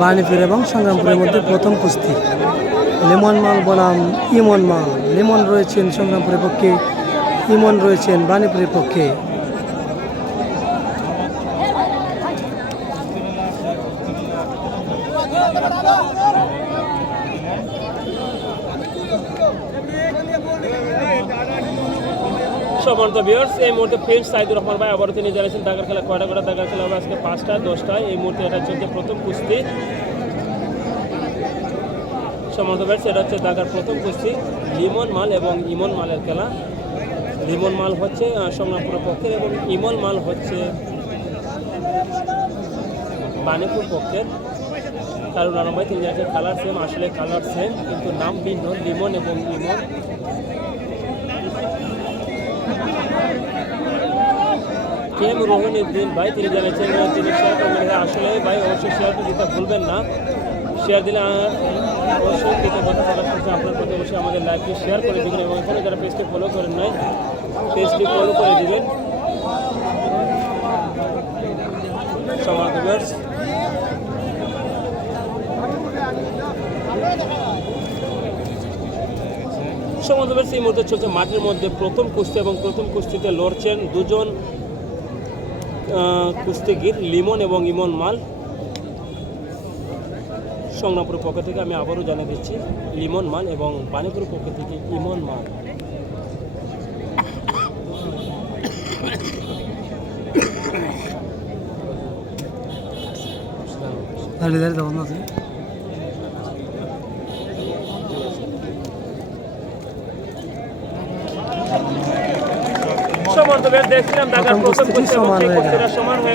বাণীপুর এবং সংগ্রামপুরের মধ্যে প্রথম কুস্তি। লেমন মাল বনাম, ইমন মাল। লেমন রয়েছেন সংগ্রামপুরের পক্ষে, ইমন রয়েছেন বাণীপুরের পক্ষে। সম্মানিত ভিউয়ার্স এই মুহূর্তে প্রিন্স সাইদুর রহমান ভাই আবারও তিনি জানিয়েছেন, দাগার খেলা কয়টা কয়টা, দাগার খেলা হবে আজকে পাঁচটা দশটায় এই মুহূর্তে এটা চলছে প্রথম কুস্তি। সম্মানিত ভিউয়ার্স এটা হচ্ছে দাগার প্রথম কুস্তি, লিমন মাল এবং ইমন মালের খেলা। লিমন মাল হচ্ছে সংগ্রামপুরের পক্ষের এবং ইমন মাল হচ্ছে বানিপুর পক্ষের। কারণ আলম তিনি জানিয়েছেন কালার সেম আসলে কালার সেম কিন্তু নাম ভিন্ন, লিমন এবং ইমন। কে এম রোহিনুদ্দিন ভাই, তিনি জানিয়েছেন তিনি শেয়ার করবেন আসলে, ভাই, অবশ্যই শেয়ারটা দিতে ভুলবেন না। শেয়ার দিলে অবশ্যই কৃতজ্ঞতা প্রকাশ করছে আপনার প্রতি। অবশ্যই আমাদের লাইভটি শেয়ার করে দেবেন এবং এখানে যারা পেজটি ফলো করেন নাই পেজটি ফলো করে দিবেন। সমাজ সমাজের সেই মুহূর্তে চলছে মাঠের মধ্যে প্রথম কুস্তি এবং প্রথম কুস্তিতে লড়ছেন দুজন কুস্তিগির লিমন এবং ইমন মাল। সংগ্রামপুর পক্ষ থেকে আমি আবারও জানিয়ে দিচ্ছি, লিমন মাল এবং বানিপুর পক্ষ থেকে ইমন মাল। তখন আছে সমান দেখছিলাম ঢাকার প্রথম কুস্তি এবং সেই। কুস্তিটা সমান হয়ে